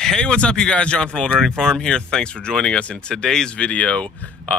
Hey, what's up you guys? John from Old Earning Farm here. Thanks for joining us. In today's video,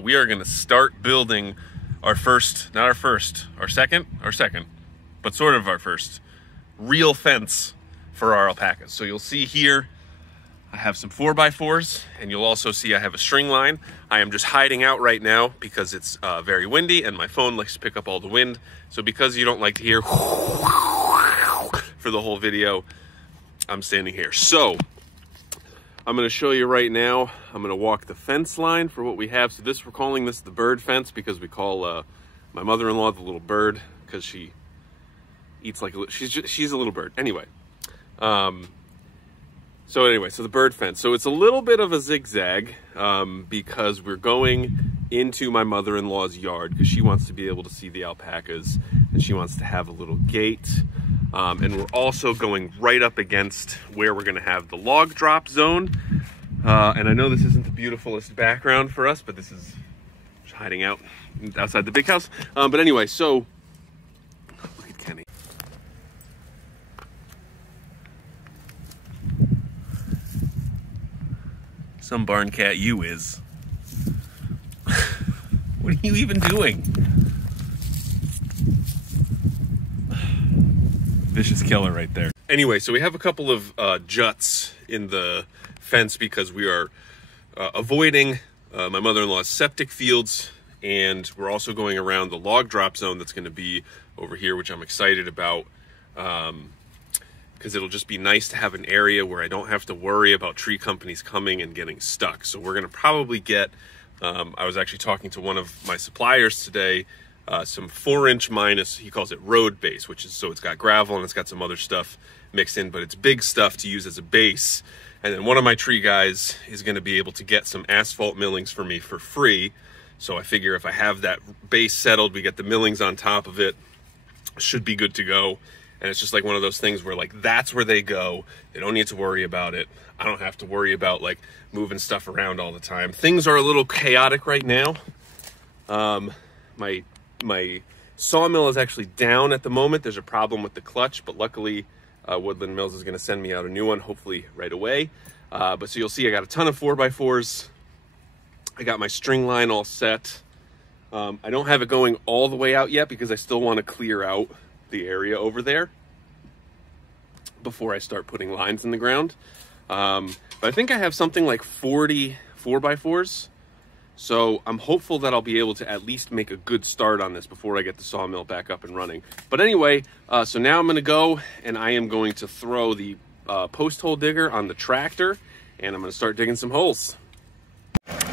we are gonna start building our second, but sort of our first real fence for our alpacas. So you'll see here, I have some 4x4s, and you'll also see I have a string line. I am just hiding out right now because it's very windy and my phone likes to pick up all the wind. So because you don't like to hear for the whole video, I'm standing here. So I'm going to show you right now. I'm going to walk the fence line for what we have. So we're calling this the bird fence because we call my mother-in-law the little bird because she eats like she's a little bird. Anyway, so the bird fence. So it's a little bit of a zigzag because we're going into my mother-in-law's yard because she wants to be able to see the alpacas and she wants to have a little gate. And we're also going right up against where we're going to have the log drop zone. And I know this isn't the beautifulest background for us, but this is hiding out outside the big house. But anyway, so look at Kenny. Some barn cat you is. What are you even doing? Vicious killer right there. Anyway, so we have a couple of juts in the fence because we are avoiding my mother-in-law's septic fields, and we're also going around the log drop zone that's going to be over here, which I'm excited about because it'll just be nice to have an area where I don't have to worry about tree companies coming and getting stuck. So we're going to probably get, I was actually talking to one of my suppliers today, some 4-inch minus, he calls it road base, which is, so it's got gravel and it's got some other stuff mixed in, but it's big stuff to use as a base. And then one of my tree guys is going to be able to get some asphalt millings for me for free. So I figure if I have that base settled, we get the millings on top of it, should be good to go. And it's just like one of those things where like, that's where they go. They don't need to worry about it. I don't have to worry about like moving stuff around all the time. Things are a little chaotic right now. My sawmill is actually down at the moment. There's a problem with the clutch, but luckily Woodland Mills is going to send me out a new one, hopefully right away. But so you'll see I got a ton of 4x4s. I got my string line all set. I don't have it going all the way out yet because I still want to clear out the area over there before I start putting lines in the ground. But I think I have something like 40 4x4s. So I'm hopeful that I'll be able to at least make a good start on this before I get the sawmill back up and running. But anyway, so now I'm going to go and I am going to throw the post hole digger on the tractor and I'm going to start digging some holes.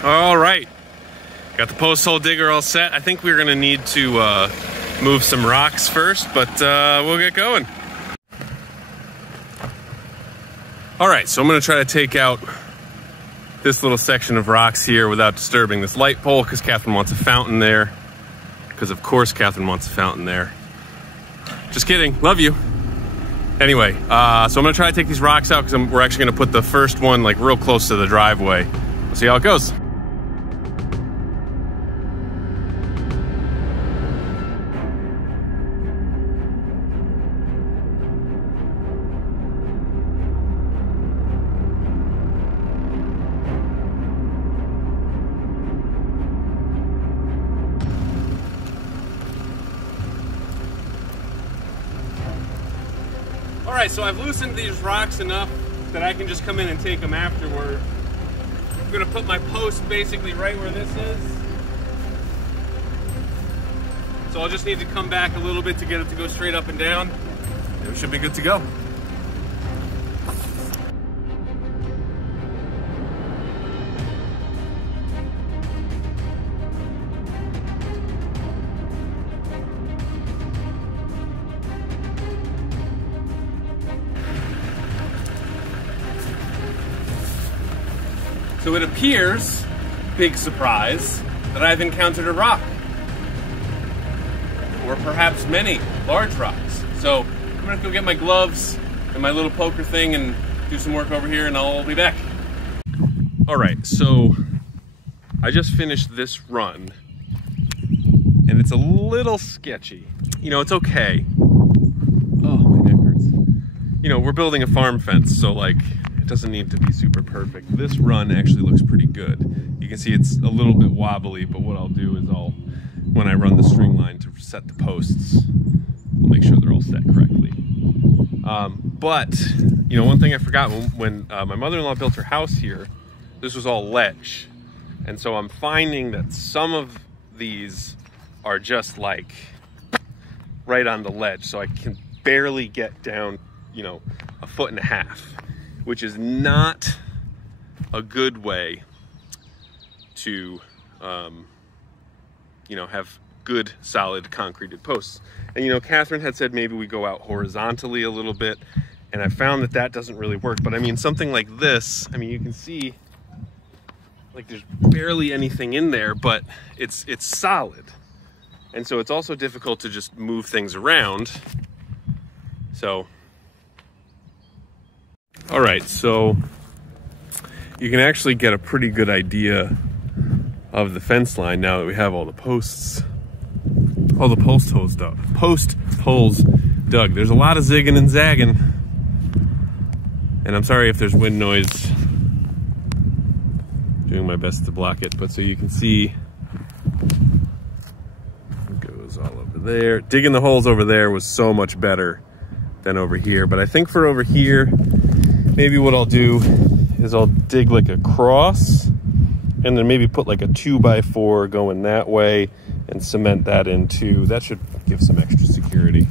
All right, got the post hole digger all set. I think we're going to need to move some rocks first, but we'll get going. All right, so I'm going to try to take out this little section of rocks here without disturbing this light pole because Catherine wants a fountain there. Because of course Catherine wants a fountain there. Just kidding, love you. Anyway, so I'm gonna try to take these rocks out because we're actually gonna put the first one like real close to the driveway. We'll see how it goes. All right, so I've loosened these rocks enough that I can just come in and take them afterward. I'm gonna put my post basically right where this is. So I'll just need to come back a little bit to get it to go straight up and down. And we should be good to go. So it appears, big surprise, that I've encountered a rock. Or perhaps many large rocks. So I'm gonna go get my gloves and my little poker thing and do some work over here and I'll be back. All right, so I just finished this run and it's a little sketchy. You know, it's okay. Oh, my neck hurts. You know, we're building a farm fence, so like, it doesn't need to be super perfect. This run actually looks pretty good. You can see it's a little bit wobbly, but what I'll do is when I run the string line to set the posts, I'll make sure they're all set correctly. But, you know, one thing I forgot, when my mother-in-law built her house here, this was all ledge. And so I'm finding that some of these are just like right on the ledge. So I can barely get down, you know, 1.5 feet, which is not a good way to, you know, have good, solid, concreted posts. And, you know, Catherine had said maybe we go out horizontally a little bit, and I found that that doesn't really work. But I mean, something like this, I mean, you can see, like, there's barely anything in there, but it's solid. And so it's also difficult to just move things around. So, all right, so you can actually get a pretty good idea of the fence line now that we have all the posts, all the post holes dug. There's a lot of zigging and zagging, and I'm sorry if there's wind noise. Doing my best to block it, but so you can see it goes all over there. Digging the holes over there was so much better than over here, but I think for over here, maybe what I'll do is I'll dig like a cross and then maybe put like a 2x4 going that way and cement that in too. That should give some extra security.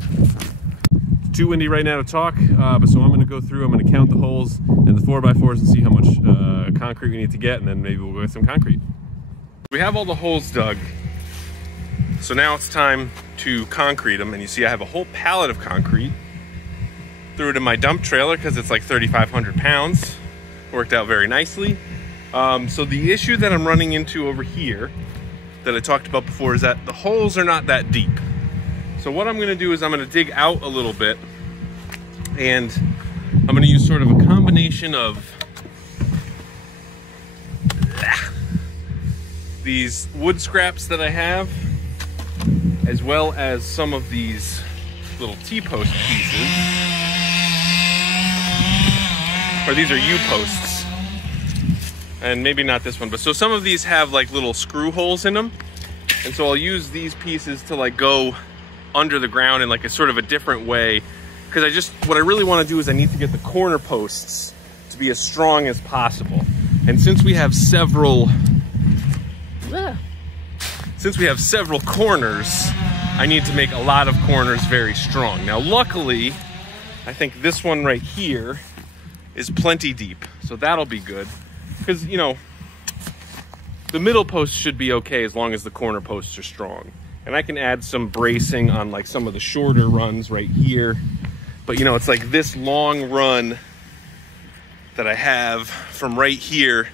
It's too windy right now to talk, but so I'm gonna go through, I'm gonna count the holes and the 4x4s and see how much concrete we need to get, and then maybe we'll go get some concrete. We have all the holes dug, so now it's time to concrete them. And you see I have a whole pallet of concrete. Threw it in my dump trailer because it's like 3,500 pounds. Worked out very nicely. So the issue that I'm running into over here that I talked about before is that the holes are not that deep. So what I'm gonna do is I'm gonna dig out a little bit, and I'm gonna use sort of a combination of these wood scraps that I have, as well as some of these little T-post pieces. Or these are U-posts. And maybe not this one, but so some of these have like little screw holes in them. And so I'll use these pieces to like go under the ground in like a sort of a different way. Because what I really want to do is I need to get the corner posts to be as strong as possible. And since we have several corners, I need to make a lot of corners very strong. Now, luckily, I think this one right here is plenty deep, so that'll be good. Because, you know, the middle posts should be okay as long as the corner posts are strong. And I can add some bracing on like some of the shorter runs right here. But, you know, it's like this long run that I have from right here,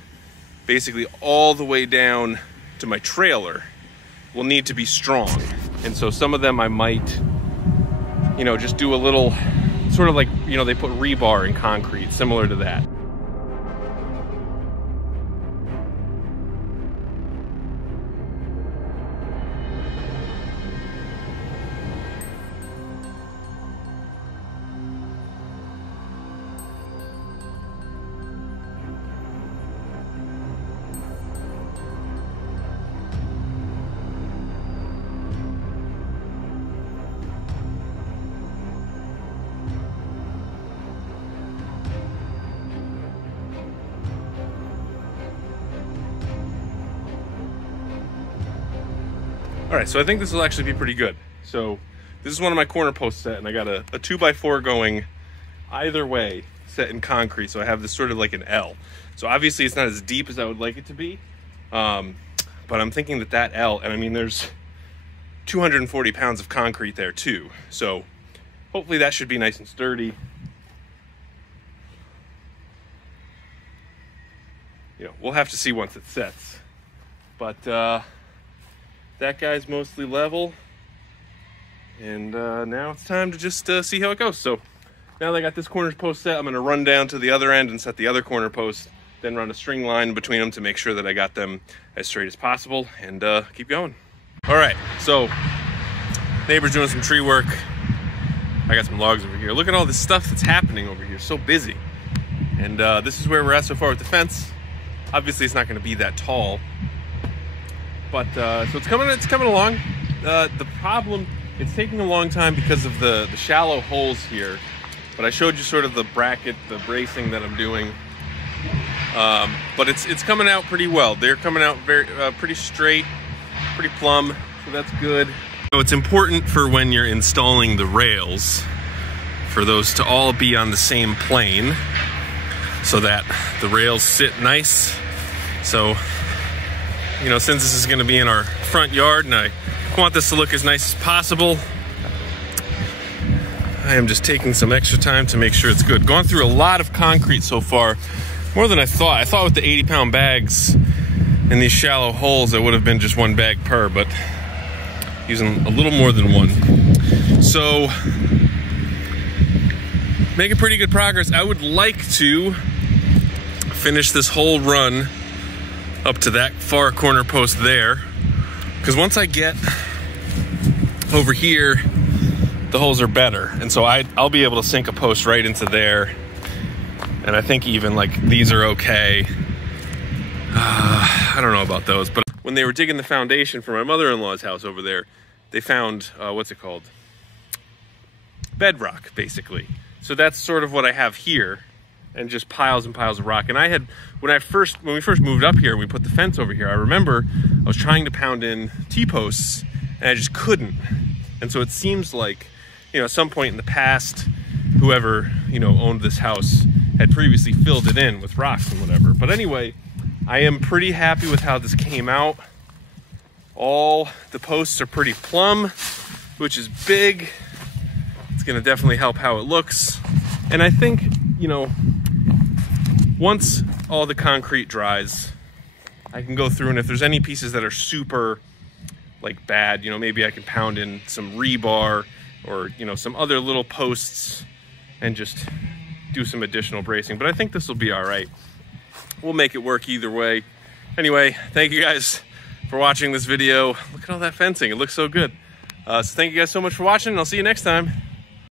basically all the way down to my trailer, will need to be strong. And so some of them I might, you know, just do a little, sort of like, you know, they put rebar in concrete, similar to that. All right, so I think this will actually be pretty good. So this is one of my corner posts set, and I got a 2x4 going either way set in concrete. So I have this sort of like an L. So obviously it's not as deep as I would like it to be, but I'm thinking that L, and I mean there's 240 pounds of concrete there too. So hopefully that should be nice and sturdy. You know, we'll have to see once it sets. But that guy's mostly level, and now it's time to just see how it goes. So now that I got this corner post set, I'm going to run down to the other end and set the other corner post, then run a string line between them to make sure that I got them as straight as possible, and keep going. All right, so neighbor's doing some tree work. I got some logs over here. Look at all this stuff that's happening over here, so busy. And this is where we're at so far with the fence. Obviously, it's not going to be that tall, but so it's coming along. The problem, it's taking a long time because of the shallow holes here. But I showed you sort of the bracket, the bracing that I'm doing. But it's coming out pretty well. They're coming out very pretty straight, pretty plumb, so that's good. So it's important for when you're installing the rails for those to all be on the same plane so that the rails sit nice. So, you know, since this is going to be in our front yard and I want this to look as nice as possible, I am just taking some extra time to make sure it's good. Gone through a lot of concrete so far, more than I thought. I thought with the 80-pound bags in these shallow holes, it would have been just one bag per, but using a little more than one. So, making pretty good progress. I would like to finish this whole run up to that far corner post there, because once I get over here, the holes are better, and so I'll be able to sink a post right into there. And I think even like these are okay. I don't know about those, but when they were digging the foundation for my mother-in-law's house over there, they found what's it called? Bedrock, basically. So that's sort of what I have here, and just piles and piles of rock. And I had, when we first moved up here, we put the fence over here. I remember I was trying to pound in T-posts, and I just couldn't. And so it seems like, you know, at some point in the past, whoever, you know, owned this house had previously filled it in with rocks and whatever. But anyway, I am pretty happy with how this came out. All the posts are pretty plumb, which is big. It's gonna definitely help how it looks. And I think, you know, once all the concrete dries, I can go through, and if there's any pieces that are super like bad, you know, maybe I can pound in some rebar or, you know, some other little posts and just do some additional bracing. But I think this will be all right. We'll make it work either way. Anyway, thank you guys for watching this video. Look at all that fencing. It looks so good. So thank you guys so much for watching, and I'll see you next time.